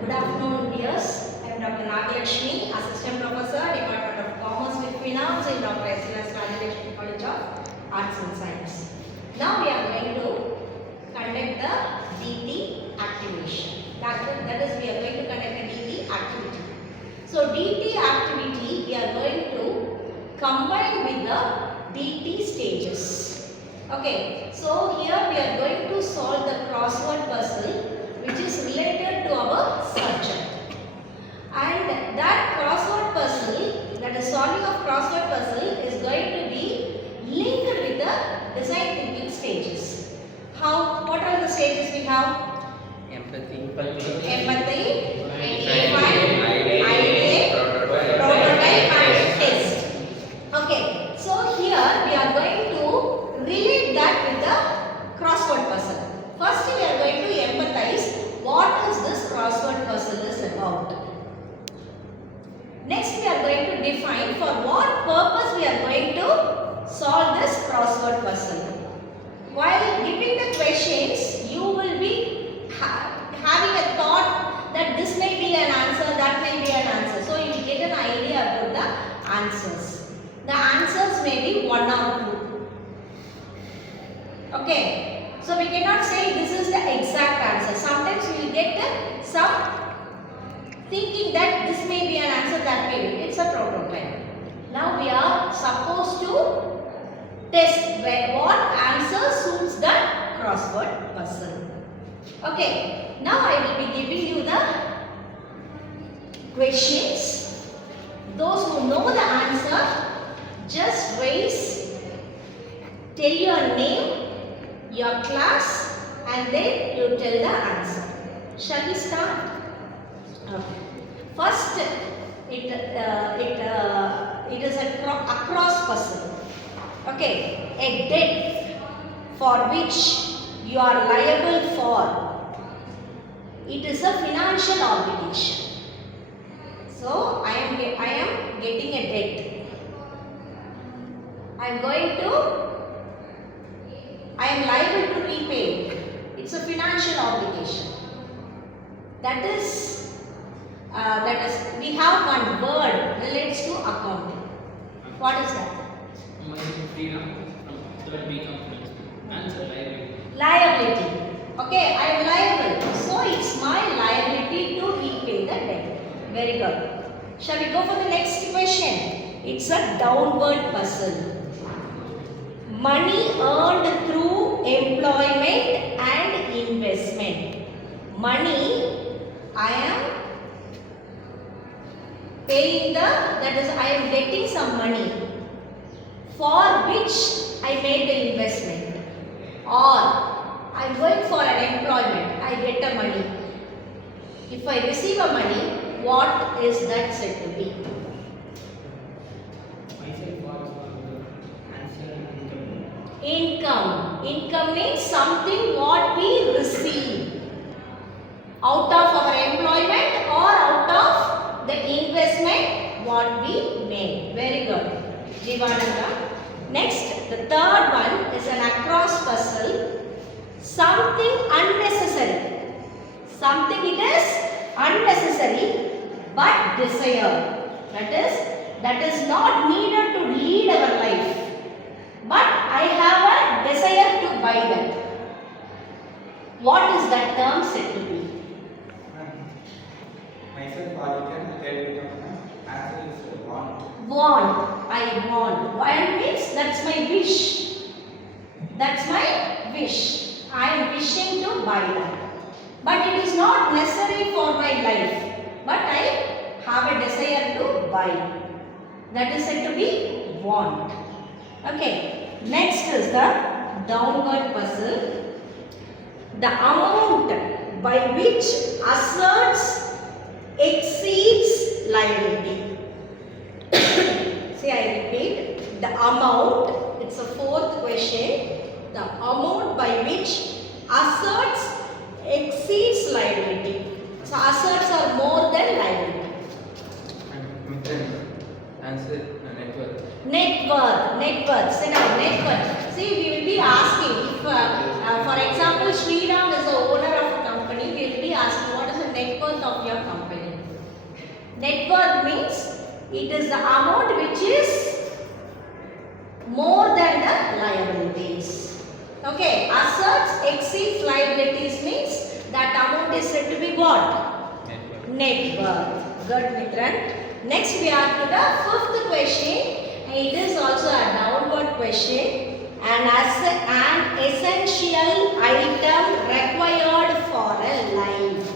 Good afternoon, dears. I am Dr. Nagalakshmi, Assistant Professor, Department of Commerce with Finance in Dr. S.L.S. Nagalakshmi College of Arts and Science. Now we are going to conduct the DT activation. That is, we are going to conduct a DT activity. So DT activity, we are going to combine with the DT stages. Okay. So here we are going to solve the crossword puzzle, which is related to our subject, and that crossword puzzle, that is solving of crossword puzzle, is going to be linked with the design thinking stages. How? What are the stages we have? Empathy, define, ideate, prototype and test. Okay, so here we are going to relate that with the crossword puzzle. First we are going to empathize what is this crossword puzzle is about. Next we are going to define for what purpose we are going to solve this crossword puzzle. While giving the questions, you will be having a thought that this may be an answer, that may be an answer. So you will get an idea about the answers. The answers may be one or two. Okay. So we cannot say this is the exact answer. Sometimes we will get some thinking that this may be an answer, that may be. It's a prototype. Now we are supposed to test what answer suits the crossword puzzle. Okay. Now I will be giving you the questions. Those who know the answer, just raise, tell your name, your class, and then you tell the answer. Shall we start? Okay. First, it is a cross puzzle. Okay, a debt for which you are liable for. It is a financial obligation. So I am getting a debt. I am liable to repay. It's a financial obligation. That is, we have one word relates to accounting. What is that? Liability. Okay, I am liable. So it's my liability to repay the debt. Very good. Shall we go for the next question? It's a downward puzzle. Money earned through employment and investment. Money, I am paying that is, I am getting some money for which I made the investment, or I am going for an employment, I get the money. If I receive a money, what is that said to be? Income. Income means something what we receive out of our employment or out of the investment what we made. Very good. Jivananda. Next, the third one is an across puzzle. Something unnecessary. Something it is unnecessary but desired. That is not needed to lead our life. But I have a desire to buy that. What is that term said to be? Myself, answer is want. Want. I want. Want means that's my wish. That's my wish. I am wishing to buy that. But it is not necessary for my life. But I have a desire to buy. That is said to be want. Okay. Next is the downward puzzle. The amount by which assets exceeds liability. See, I repeat. The amount, it's a fourth question. The amount by which assets exceeds liability. So, assets are more than liability. Answer net worth. Net worth. Sit down. Net worth. See, we will be asking if, for example, Sriram is the owner of a company. We will be asking what is the net worth of your Net worth means it is the amount which is more than the liabilities. Okay, assets exceeds liabilities means that amount is said to be what? Net worth. Good, Mitran. Next we are to the fifth question. It is also a downward question. An essential item required for a life.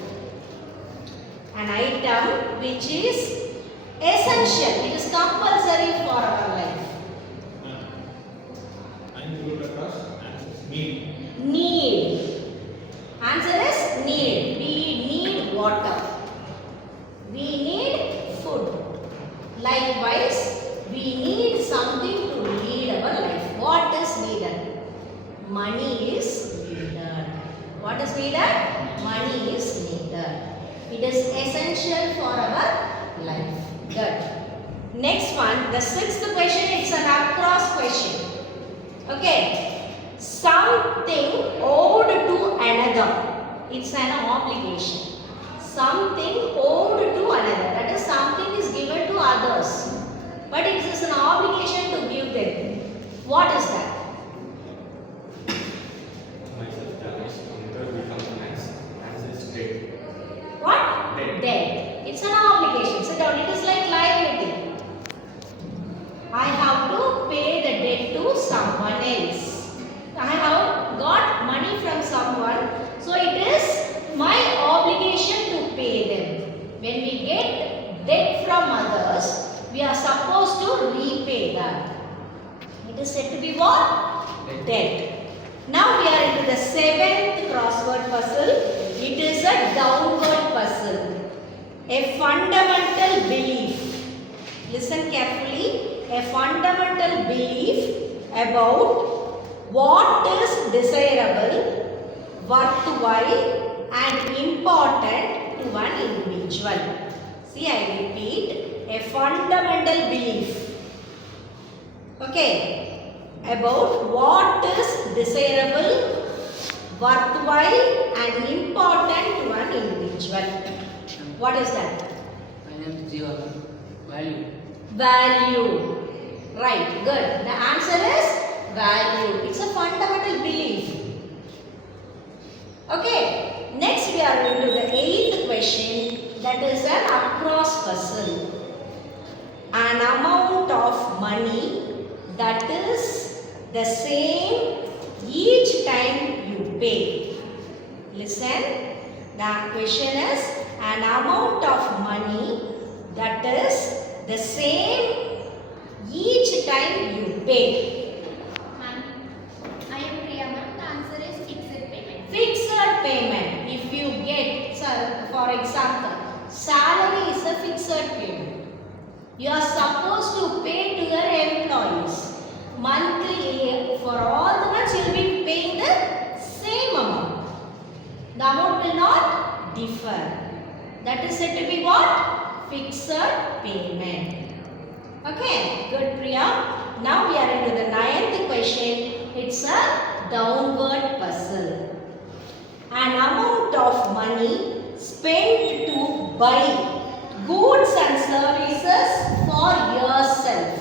An item which is essential. It is compulsory for our life. Need. Answer is need. We need water. We need food. Likewise, we need something to lead our life. What is needed? Money is needed. What is needed? Money is needed. It is essential for our life. Good. Next one, the sixth question, it's an across question. Okay. Something owed to another. It's an obligation. Something owed to another. That is, something is given to others. But it is an obligation to give them. What is that? What? Debt. It's an obligation. So it is like liability. I have to pay the debt to someone else. I have got money from someone. So it is my obligation to pay them. When we get debt from others, we are supposed to repay that. It is said to be what? Debt. Now we are into the seventh crossword puzzle. It is a downward puzzle. A fundamental belief. Listen carefully. A fundamental belief about what is desirable, worthwhile and important to an individual. See, I repeat. A fundamental belief. Okay. About what is desirable, worthwhile and important to an individual. What is that? Value. Value. Right, good. The answer is value. It's a fundamental belief. Okay, next we are into the eighth question, that is an across puzzle. An amount of money that is the same each time you pay. Listen, the question is an amount of money that is the same each time you pay. Ma'am, I am Priya ma'am. The answer is fixed payment. Fixed payment. If you get, for example, salary is a fixed payment. You are supposed to pay to your employees. Monthly, for all the months you will be paying the same amount. The amount will not differ. That is said to be what? Fixed payment. Okay, good Priya. Now we are into the ninth question. It's a downward puzzle. An amount of money spent to buy goods and services for yourself.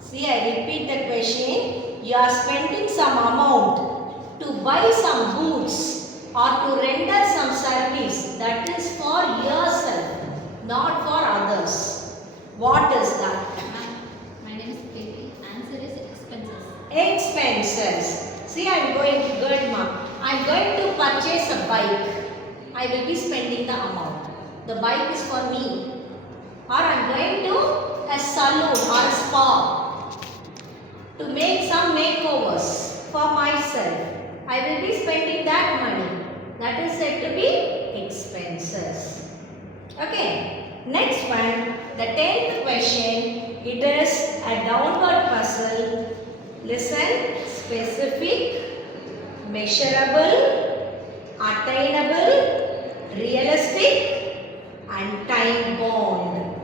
See, I repeat the question. You are spending some amount to buy some goods or to render some service that is for yourself, not for others. What is that? My name is Devi. Answer is expenses. Expenses. See, I am going, good ma'am. I am going to purchase a bike. I will be spending the amount. The bike is for me. Or I am going to a salon or a spa to make some makeovers for myself. I will be spending that money. That is said to be expenses. Okay. Next one, the 10th question. It is a downward puzzle. Listen, specific, measurable, attainable, realistic and time bound.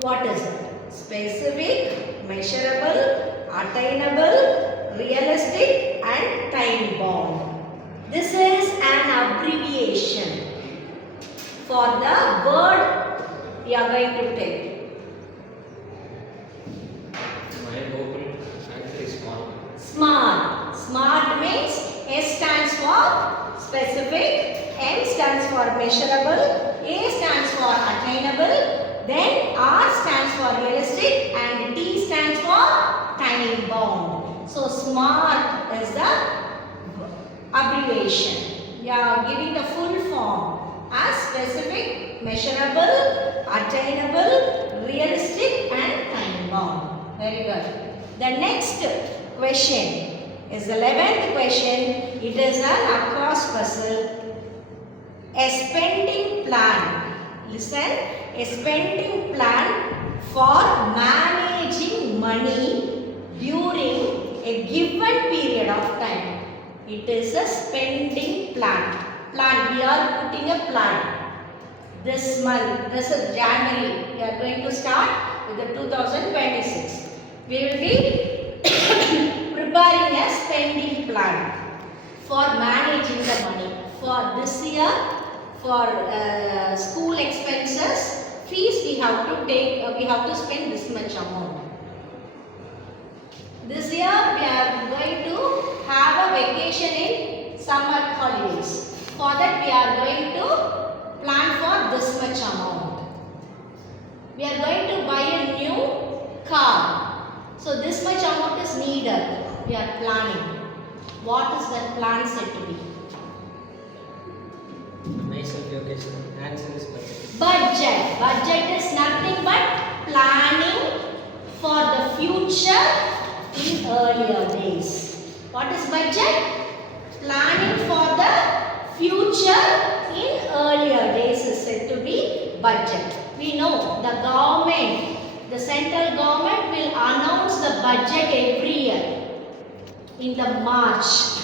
What is it? Specific, measurable, attainable, realistic and time bound. This is an abbreviation for the word we are going to take? My local answer is small. Smart. Smart means S stands for specific, M stands for measurable, A stands for attainable, then R stands for realistic and T stands for time bound. So SMART is the abbreviation. We are giving the full form as specific, measurable, attainable, realistic and time bound. Very good. The next question is the 11th question. It is an across puzzle. A spending plan. Listen. A spending plan for managing money during a given period of time. It is a spending plan. Plan. We are putting a plan. This month, this is January. We are going to start with the 2026. We will be preparing a spending plan for managing the money. For this year, for school expenses, fees we have to take, we have to spend this much amount. This year we are going to have a vacation in summer holidays. For that we are going to plan for this much amount. We are going to buy a new car. So this much amount is needed. We are planning. What is that plan said to be? Myself location. Answer is budget. Budget. Budget is nothing but planning for the future in earlier days. What is budget? Planning for the future in earlier days is said to be budget. We know the government, the central government will announce the budget every year in the March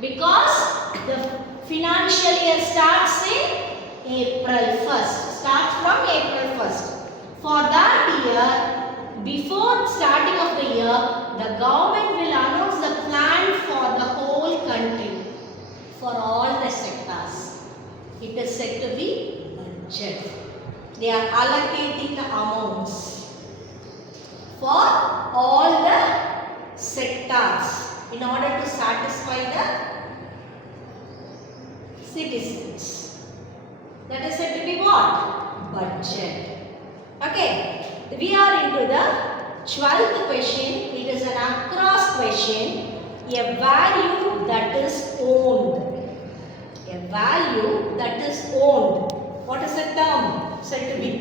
because the financial year starts in April 1st. Starts from April 1st. For that year, before starting of the year, the government will announce the plan for the whole country, for all the sectors. It is said to be budget. They are allocating the amounts for all the sectors in order to satisfy the citizens. That is said to be what? Budget. Okay. We are into the 12th question. It is an across question. A value that is owned. A value that is owned. What is the term said to be?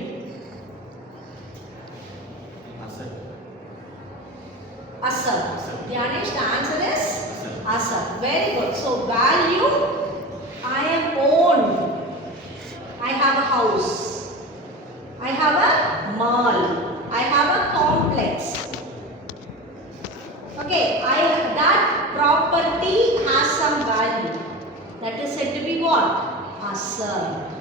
Asset. Asset. Dyanesh, the answer is asset. Very good. So value, I am owned. I have a house. I have a mall. I have a complex. Okay, that property has some value. That is said to be what? Asset.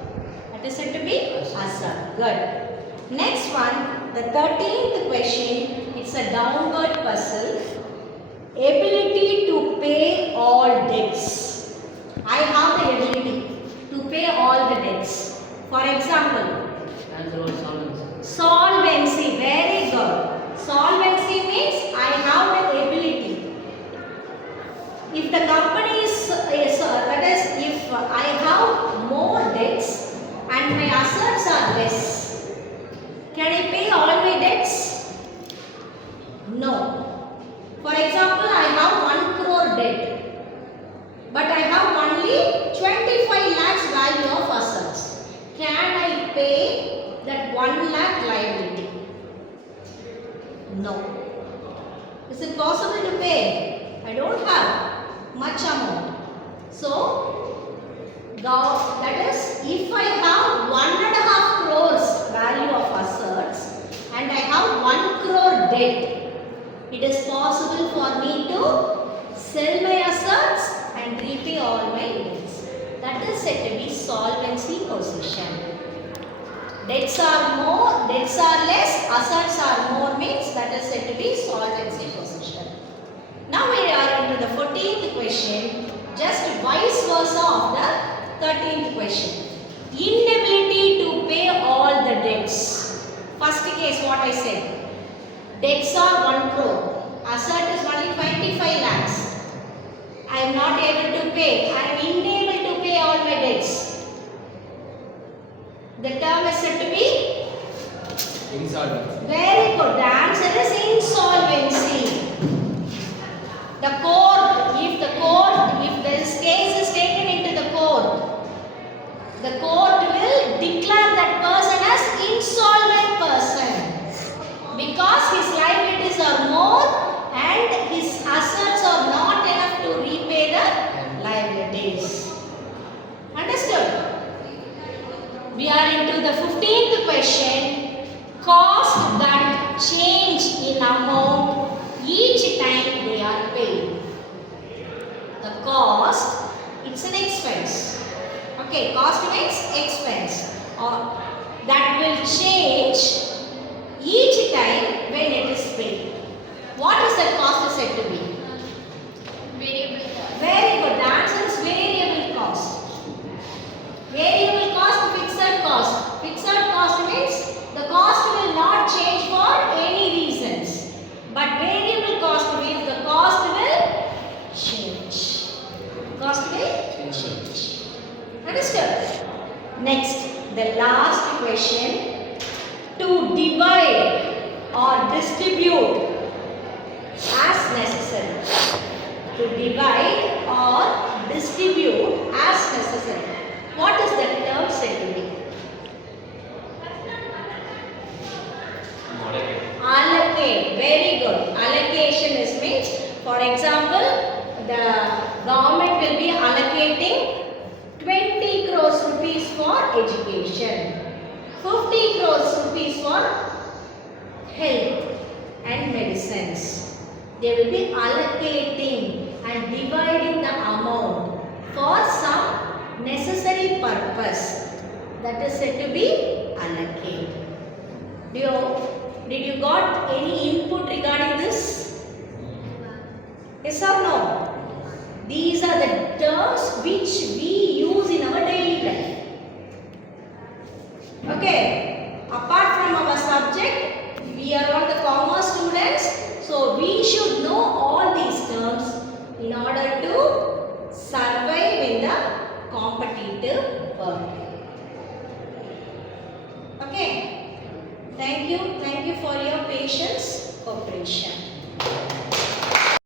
That is said to be asset. Good. Next one, the 13th question. It's a downward puzzle. Ability to pay all debts. I have the ability to pay all the debts. For example, Answer was solvency. solvency. Very good. Solvency means I have the ability. If the company is that is, if I have more debts and my assets are less, can I pay all my debts? No. For example, I have 1 crore debt, but I have only 25 lakhs value of assets. Can I pay that 1 lakh liability? No. Is it possible to pay? I don't have much amount. So, that is, if I have 1.5 crores value of assets and I have 1 crore debt, it is possible for me to sell my assets and repay all my debts. That is said to be solvency position. Debts are more, debts are less, assets are more means that is said to be solvency position. Now we are into the 14th question, just vice versa of the 13th question. Inability to pay all the debts. what I said. Debts are 1 crore. Asset is only 25 lakhs. I am not able to pay. I am unable to pay all my debts. The term is said to be Insolvency. very good. The answer is insolvency. The court, if this case is taken into the court will declare that person as insolvent person because his liabilities are more and his assets are not enough to repay the liabilities. Understood? We are into the 15th question. Cost that change in amount each time they are paid. The cost, it's an expense. Okay, cost means expense or that will change each time when it is paid. What is the cost said to be? Variable cost. Very good. The answer is variable cost. Variable cost, fixed cost. Fixed cost means the cost will not change for any reasons. But variable cost means the cost will change. Cost will change. Understood? Next, the last question. To divide or distribute as necessary. To divide or distribute as necessary. What is the term said to be? Allocate. Very good. Allocation is means, for example, the government will be allocating 20 crores rupees for education, 50 crores rupees for health and medicines. They will be allocating and dividing the amount for some necessary purpose. That is said to be allocate. Did you got any input regarding this? Yes or no? These are the terms which we use in our daily life. Okay. Apart from our subject, we are all the commerce students. So we should know all these terms in order to survive in the competitive world. Okay. Thank you for your patience, cooperation.